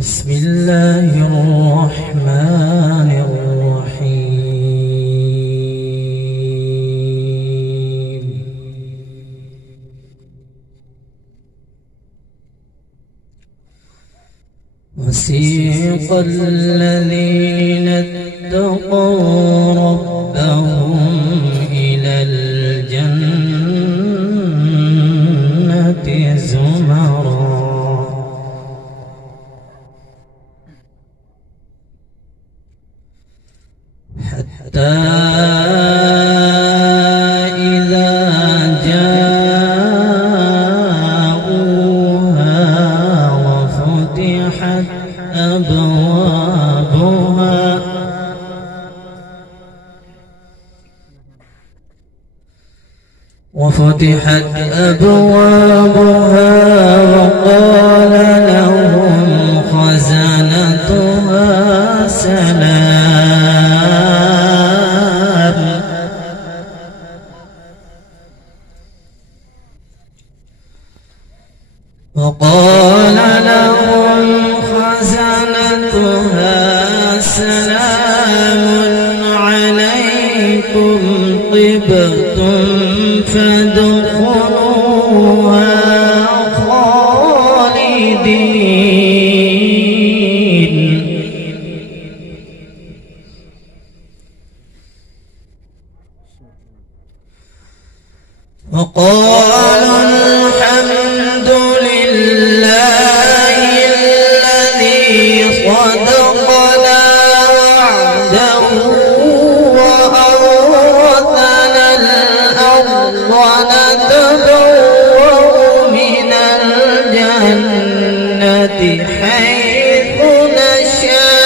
بسم الله الرحمن الرحيم. وسيق الذين اتقوا ربهم إلى الجنة زمرا حتى إذا جاءوها وفتحت أبوابها وقال لهم خزنتها سلام. وقال لهم خزنتها سلام عليكم طبتم فادخلوها خالدين. وقالوا الحمد لله الذي صدقنا وعده وأورثنا الأرض نتبوأ من الجنة حيث نشاء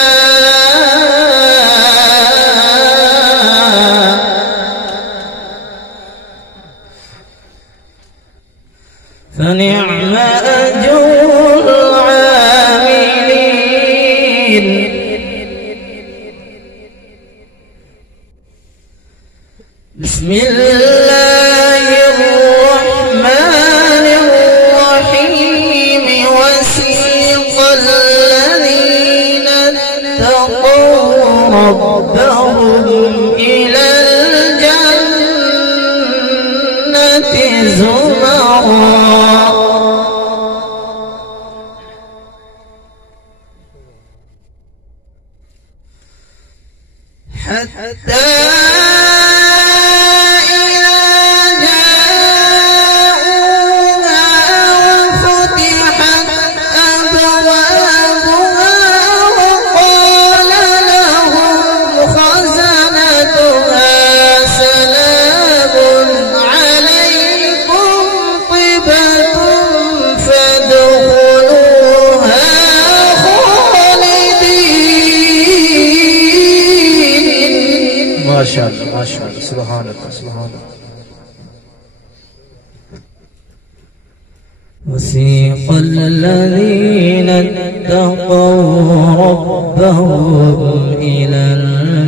فنعم أجر العاملين. بسم الله الرحمن الرحيم. وسيق الذين اتقوا ربهم إلى الجنة زمرا حتى إذا جاءوها وفتحت أبوابها وقال لهم خزنتها سلام عليكم طبتم فادخلوها خالدين. ما شاء الله ما شاء الله. سبحان الله سبحان الله. وسيق الذين اتقوا ربهم إلى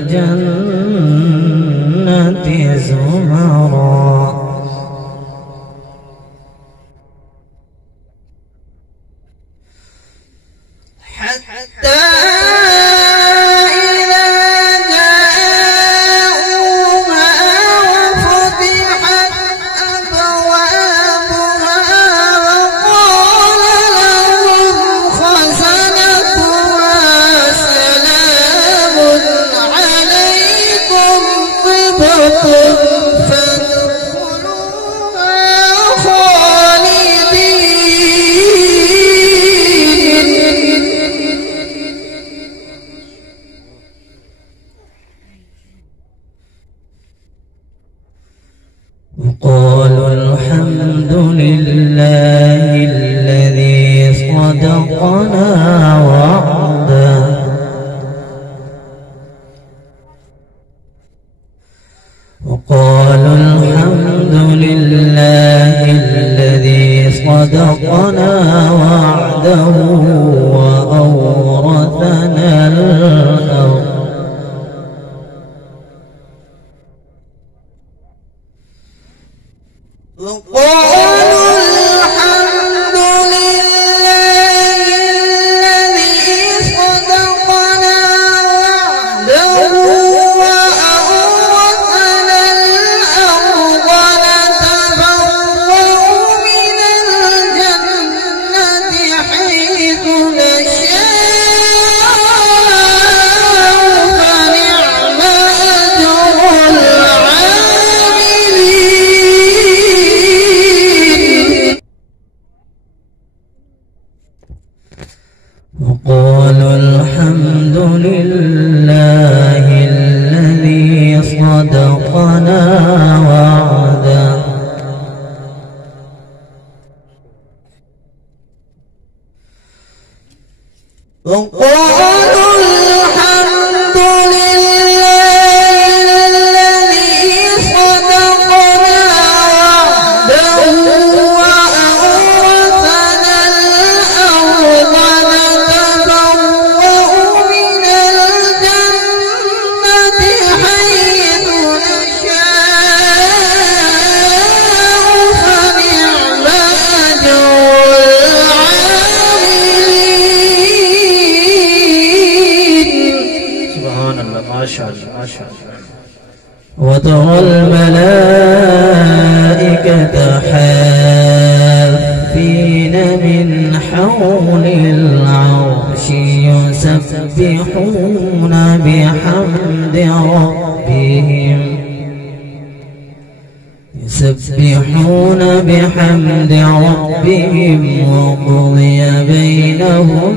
الجنة زمرا حتى وقالوا الحمد لله الذي صدقنا وعده وقالوا الحمد لله الذي صدقنا وعده وأورثنا الأرض وقالوا الحمد لله الذي وقالوا الحمد لله الذي صدقنا وعده وقالوا الحمد لله الذي صدقنا وعده وأورثنا الأرض نتبوأ من الجنة حيث نشاء فنعم أجر ما شاء الله ما شاء الله. وترى الملائكة حافين من حول العرش يسبحون بحمد ربهم وقضي بينهم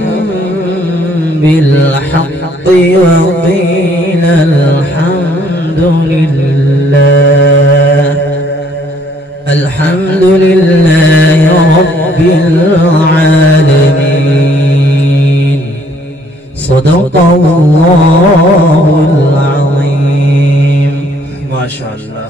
بالحق وقيل الحمد لله رب العالمين. صدق الله العظيم. ما شاء الله.